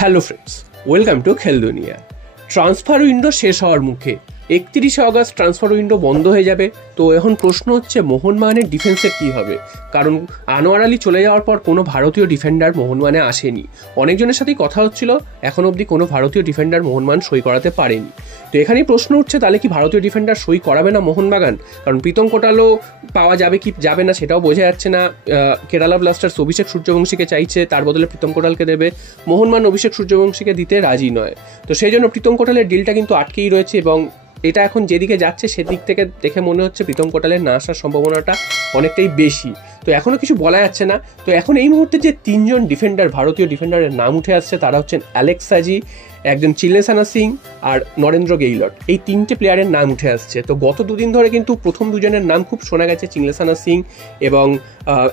Hello friends, welcome to খেল দুনিয়া। Transfer window শেষ হওয়ার মুখে 31শে অগস্ট ট্রান্সফার উইন্ডো বন্ধ হয়ে যাবে। তো এখন প্রশ্ন হচ্ছে মোহনবাগানের ডিফেন্সের কী হবে, কারণ আনোয়ার আলী চলে যাওয়ার পর কোনো ভারতীয় ডিফেন্ডার মোহনবাগানে আসেনি। অনেকজনের সাথেই কথা হচ্ছিল, এখন অবধি কোনো ভারতীয় ডিফেন্ডার মোহনবাগান সই করাতে পারেনি। তো এখানেই প্রশ্ন উঠছে, তাহলে কি ভারতীয় ডিফেন্ডার সই করাবে না মোহনবাগান? কারণ প্রীতম কোটালও পাওয়া যাবে কি যাবে না সেটাও বোঝা যাচ্ছে না। কেরালা ব্লাস্টার্স অভিষেক সূর্যবংশীকে চাইছে, তার বদলে প্রীতম কোটালকে দেবে। মোহনবাগান অভিষেক সূর্যবংশীকে দিতে রাজি নয়। তো সেই জন্য প্রীতম কোটালের ডিলটা কিন্তু আটকেই রয়েছে এবং এটা এখন যেদিকে যাচ্ছে সেদিক থেকে দেখে মনে হচ্ছে প্রীতম কোটালের না আসার সম্ভাবনাটা অনেকটাই বেশি। তো এখনও কিছু বলা যাচ্ছে না। তো এখন এই মুহূর্তে যে তিনজন ডিফেন্ডার, ভারতীয় ডিফেন্ডারের নাম উঠে আসছে, তারা হচ্ছেন অ্যালেক্স সাজি, একজন চিলেসানা সিং আর নরেন্দ্র গেইলট। এই তিনটে প্লেয়ারের নাম উঠে আসছে। তো গত দুদিন ধরে কিন্তু প্রথম দুজনের নাম খুব শোনা গেছে, চিলেসানা সিং এবং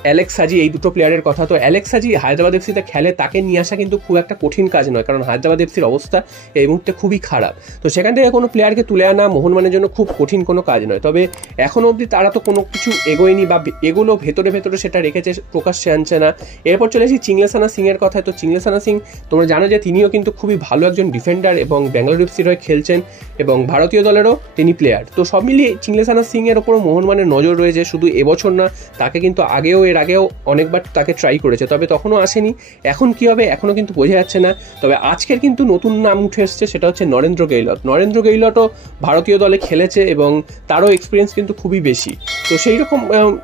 অ্যালেক্স সাজি, এই দুটো প্লেয়ারের কথা। তো অ্যালেক্স সাজি হায়দ্রাবাদ এফসিতে খেলে, তাকে নিয়ে আসা কিন্তু খুব একটা কঠিন কাজ নয়, কারণ হায়দ্রাবাদ এফসির অবস্থা এই মুহূর্তে খুবই খারাপ। তো সেখান থেকে কোনো প্লেয়ারকে তুলে আনা মোহনবাগানের জন্য খুব কঠিন কোনো কাজ নয়। তবে এখনও অবধি তারা তো কোনো কিছু এগোয়নি, বা এগুলো ভেতরে ভেতরে সেটা রেখেছে, প্রকাশ্যে আনছে না। এরপর চলে এসেছি চিংলেসানা সিংয়ের কথায়। তো চিংলেসানা সিং তোমরা জানো যে তিনিও কিন্তু খুবই ভালো একজন ডিফেন্ডার এবং ব্যাঙ্গালোর এফসির হয়ে খেলছেন এবং ভারতীয় দলেরও তিনি প্লেয়ার। তো সব মিলিয়ে চিংলেসানা সিংয়ের ওপরও মোহনবাগানের নজর রয়েছে, শুধু এবছর না, তাকে কিন্তু এর আগেও অনেকবার তাকে ট্রাই করেছে, তবে তখনও আসেনি। এখন কি হবে এখনও কিন্তু বোঝা যাচ্ছে না। তবে আজকের কিন্তু নতুন নাম উঠে এসছে, সেটা হচ্ছে নরেন্দ্র গেইলট। নরেন্দ্র গেইলটও ভারতীয় দলে খেলেছে এবং তারও এক্সপিরিয়েন্স কিন্তু খুবই বেশি। তো সেই রকম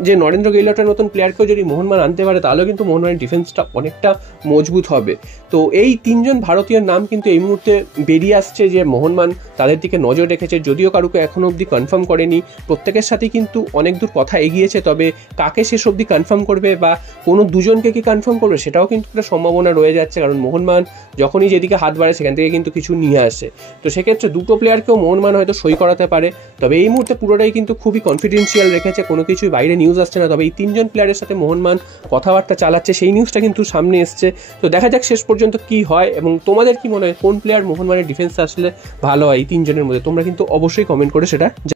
যে নরেন্দ্র গেইলটের নতুন প্লেয়ারকেও যদি মোহনবাগান আনতে পারে, তাহলেও কিন্তু মোহনবাগানের ডিফেন্সটা অনেকটা মজবুত হবে। তো এই তিনজন ভারতীয় নাম কিন্তু এই মুহূর্তে বেরিয়ে আসছে যে মোহনবাগান তাদের দিকে নজর রেখেছে, যদিও কারুকে এখনও অবধি কনফার্ম করেনি। প্রত্যেকের সাথেই কিন্তু অনেক দূর কথা এগিয়েছে, তবে কাকে শেষ অবধি কনফার্ম করবে বা কোনো দুজনকে কি কনফার্ম করবে সেটাও কিন্তু একটা সম্ভাবনা রয়ে যাচ্ছে, কারণ মোহনবাগান যখনই যেদিকে হাত বাড়ে সেখান থেকে কিন্তু কিছু নিয়ে আসে। তো সেক্ষেত্রে দুটো প্লেয়ারকেও মোহনবাগান হয়তো সই করাতে পারে, তবে এই মুহূর্তে পুরোটাই কিন্তু খুবই কনফিডেন্সিয়াল রেখেছে, কোনো কিছুই বাইরে নিউজ আসছে না। তবে এই তিনজন প্লেয়ারের সাথে মোহনবাগান কথাবার্তা চালাচ্ছে, সেই নিউজটা কিন্তু সামনে এসছে। তো দেখা যাক শেষ পর্যন্ত কি হয়, এবং তোমাদের কি মনে হয় কোন প্লেয়ার মোহনবাগানের ডিফেন্সে আসলে ভালো হয় এই তিনজনের মধ্যে? তোমরা কিন্তু অবশ্যই কমেন্ট করে সেটা